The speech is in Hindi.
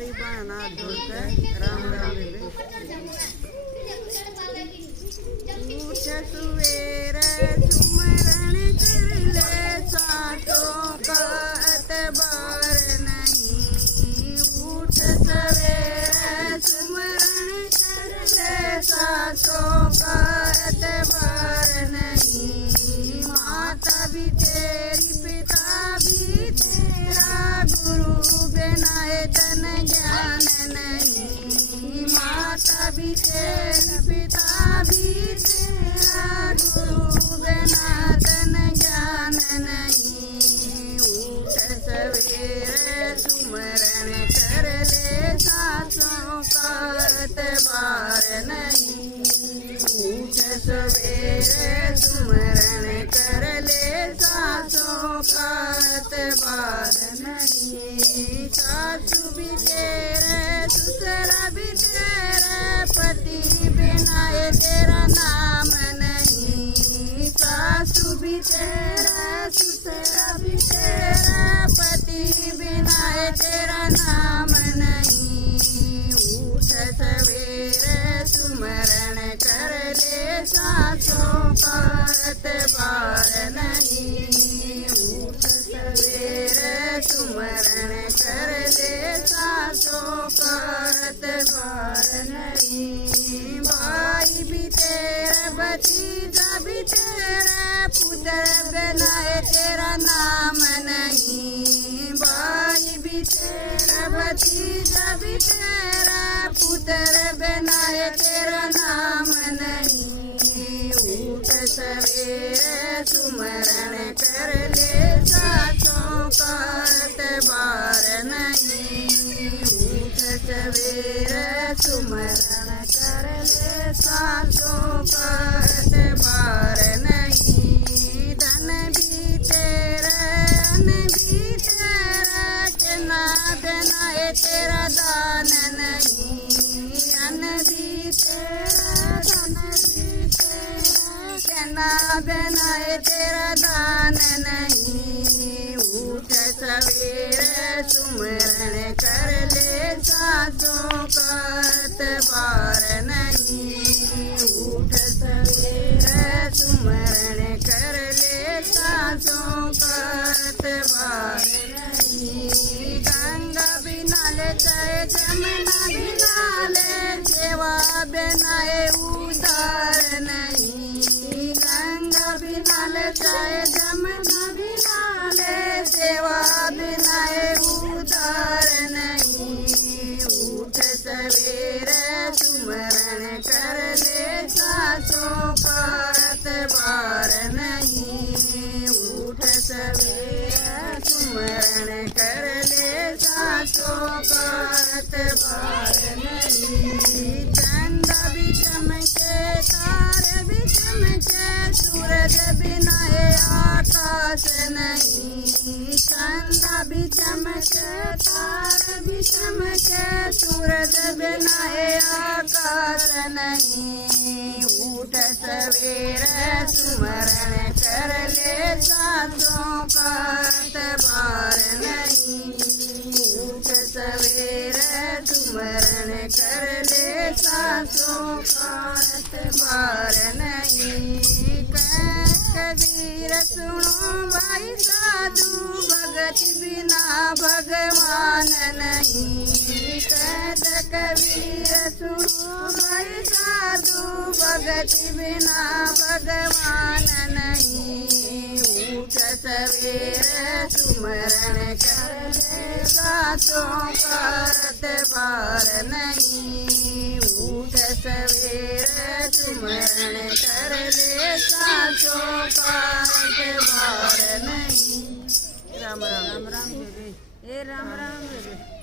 तुम्हारी बाण हाथ जोड़कर राम राम बेबे। उठ सवेरे सुमरण कर ले सासों का एतबार नहीं। उठ सवेरे सुमरण कर ले सासों का एतबार नहीं। माता भी तेरी पिता भी तेरा गुरु बिना तन ज्ञान नहीं। माता भी तेरी पिता भी तेरा गुरु बिना तन ज्ञान नहीं। उठ सवेरे सुमरण कर ले सासों का एतबार नहीं। उठ सवेरे सुमरण कर ले सासों का एतबार नहीं। सासू भी तेरे ससुरा भी तेरे पति बिना तेरा नाम नहीं। सासू भी तेरा ससुरा भी तेरा पति बिना तेरा नाम नहीं। उठ सवेरे सुमरण कर ले सासों का एतबार नहीं। उठ सवेरे सुमरण कर ले सासों का एतबार नहीं। भाई भी तेरा भतीजा भी तेरा पुत्र बिना तेरा नाम नहीं। भाई भी तेरा भतीजा भी तेरा पुत्र बिना तेरा नाम नहीं। उठ सवेरे सुमरण कर ले सासों का एतबार नहीं। उठ सवेरे सुमरण कर ले सासों का एतबार नहीं। धन भी तेरा अन्न भी तेरा कहना देना तेरा दान नहीं। अन्न भी तेरा धन भी तेरा कहना देना तेरा दान नहीं। उठ सवेरे सुमरण कर ले सासों का एतबार नहीं। उठ सवेरे सुमरण कर ले सासों का एतबार नहीं। गंगा बिना ले चाहे जमुना बिना ले सेवा बिना उधार नहीं। गंगा बिना ले चाहे जमुना बिना ले सेवा बिना उधार नहीं। उठ सवेरे सुमरण कर ले सासों का एतबार नहीं। उठ सवेरे सुमरण कर ले सासों का एतबार नहीं। चंदा भी चमके तारे भी चमके सूरज बिना आकाश नहीं। चंदा भी चमके तारे भी चमके सूरज बिना आकाश नहीं। उठ सवेरे सुमरण कर ले सासों का एतबार नहीं। उठ सवेरे सुमरण कर ले सासों का एतबार नहीं। कबीर सुनो भाई साधु भगत बिना भगवान नहीं। कहत कबीर सुनो भाई साधु भगत बिना भगवान नहीं। उठ सवेरे सुमरण कर ले सासों का एतबार नहीं। उठ सवेरे सुमरण कर ले सासों का एतबार नहीं। राम राम राम राम बेबे। ए राम राम बेबे।